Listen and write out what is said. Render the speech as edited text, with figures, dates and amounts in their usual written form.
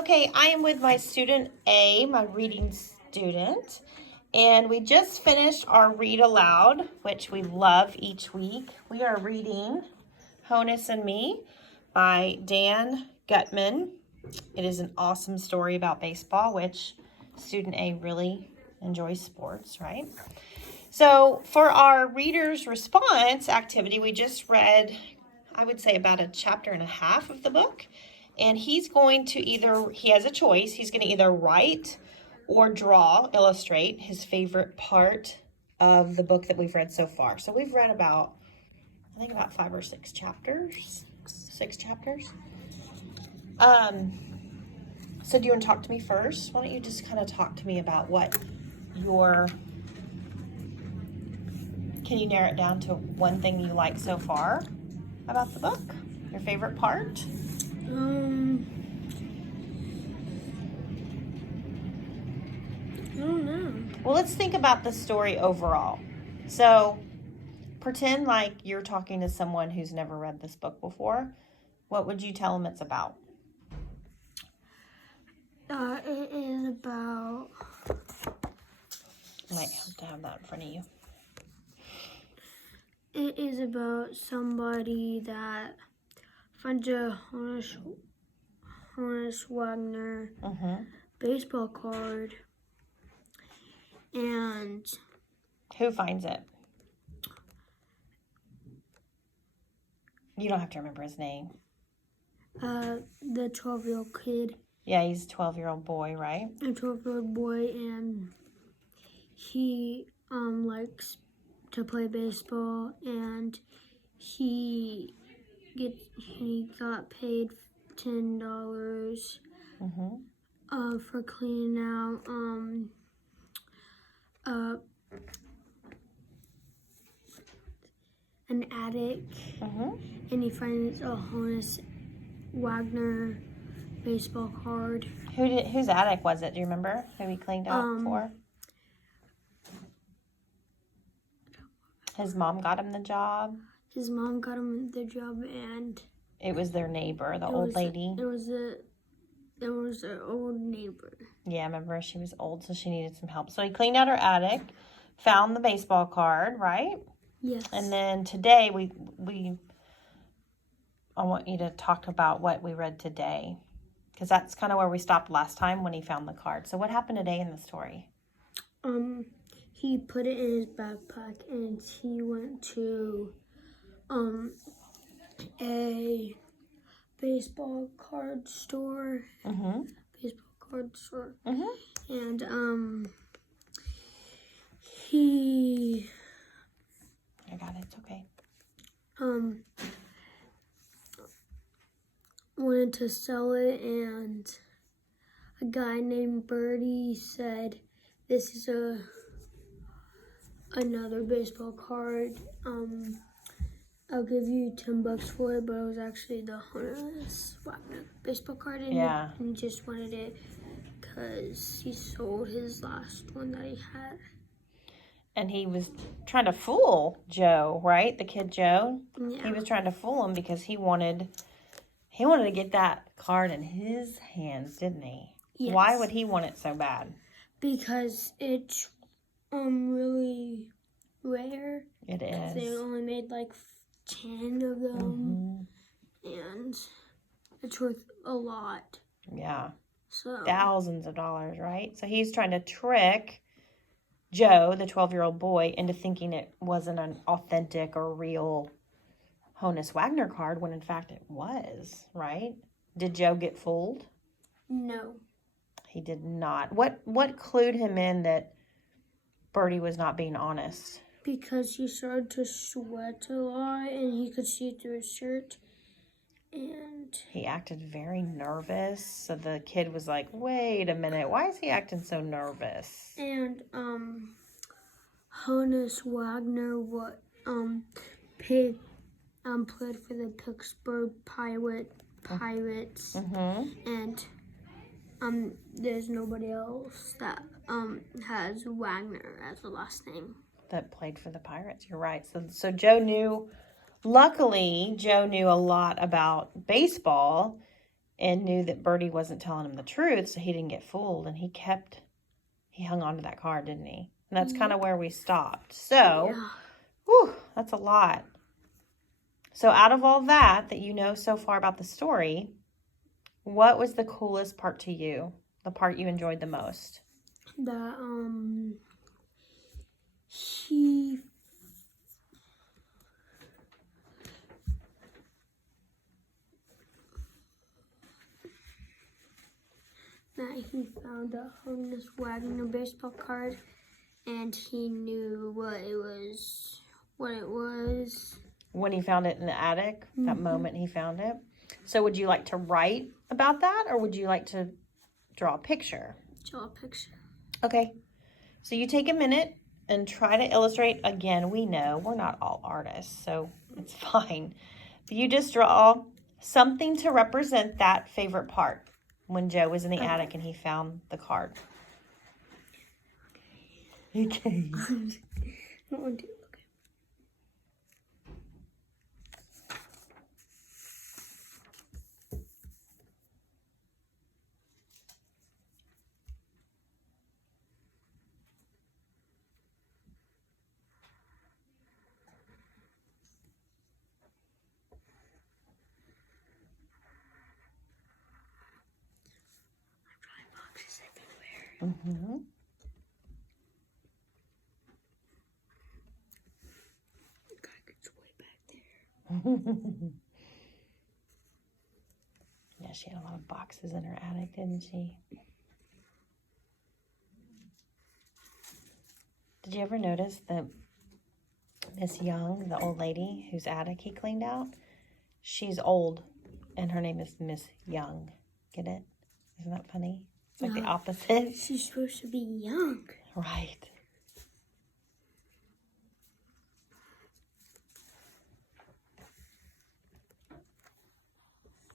Okay, I am with my student A, my reading student, and we just finished our read aloud, which we love each week. We are reading Honus and Me by Dan Gutman. It is an awesome story about baseball, which student A really enjoys sports, right? So for our reader's response activity, we just read, I would say, about a chapter and a half of the book. And he's going to he has a choice. He's going to either write or draw, illustrate his favorite part of the book that we've read so far. So we've read about 5 or 6 chapters. 6 chapters. So do you want to talk to me first? Why don't you just kind of talk to me about what can you narrow it down to one thing you like so far about the book? Your favorite part? I don't know. Well, let's think about the story overall. So, pretend like you're talking to someone who's never read this book before. What would you tell them it's about? It is about... Might help to have that in front of you. It is about somebody that finds a Honus Wagner baseball card. And who finds it? You don't have to remember his name. The 12-year-old kid. Yeah, he's a 12-year-old boy, right? A 12-year-old boy, and he likes to play baseball, and he got paid $10 for cleaning out an attic, and he finds a Honus Wagner baseball card. Whose attic was it? Do you remember who he cleaned out for? His mom got him the job. His mom got him the job, and it was their neighbor, the old lady. It was an old neighbor. Yeah, I remember she was old, so she needed some help. So he cleaned out her attic, found the baseball card, right? Yes. And then today I want you to talk about what we read today, because that's kind of where we stopped last time when he found the card. So what happened today in the story? He put it in his backpack, and he went to a baseball card store. Baseball card store. And he... I got it. It's okay. Wanted to sell it, and a guy named Birdie said, "This is another baseball card. I'll give you $10 for it," but it was actually the Honus Wagner baseball card, and he just wanted it because he sold his last one that he had. And he was trying to fool Joe, right? The kid Joe. Yeah. He was trying to fool him because he wanted to get that card in his hands, didn't he? Yes. Why would he want it so bad? Because it's really rare. It is. They only made like 10 of them, and it's worth a lot. Yeah. So thousands of dollars, right? So he's trying to trick Joe, the 12-year-old boy, into thinking it wasn't an authentic or real Honus Wagner card, when in fact it was, right? Did Joe get fooled? No. He did not. What clued him in that Birdie was not being honest? Because he started to sweat a lot, and he could see through his shirt, and he acted very nervous. So the kid was like, "Wait a minute, why is he acting so nervous?" And Honus Wagner played for the Pittsburgh Pirates, and there's nobody else that has Wagner as the last name. That played for the Pirates. You're right. So Joe knew. Luckily, Joe knew a lot about baseball, and knew that Birdie wasn't telling him the truth, so he didn't get fooled, and he hung on to that card, didn't he? And that's kind of where we stopped. So, whew, that's a lot. So out of all that you know so far about the story, what was the coolest part to you? The part you enjoyed the most? That he found that Honus wagging a baseball card, and he knew what it was. When he found it in the attic, that moment he found it. So would you like to write about that, or would you like to draw a picture? Draw a picture. Okay. So you take a minute and try to illustrate. Again, we know we're not all artists, so it's fine. But you just draw something to represent that favorite part when Joe was in the attic and he found the card. Okay. I don't want to. Boxes everywhere. Mm-hmm. The guy gets way back there. Yeah, she had a lot of boxes in her attic, didn't she? Did you ever notice that Miss Young, the old lady whose attic he cleaned out, she's old, and her name is Miss Young. Get it? Isn't that funny? It's like the opposite. She's supposed to be young. Right.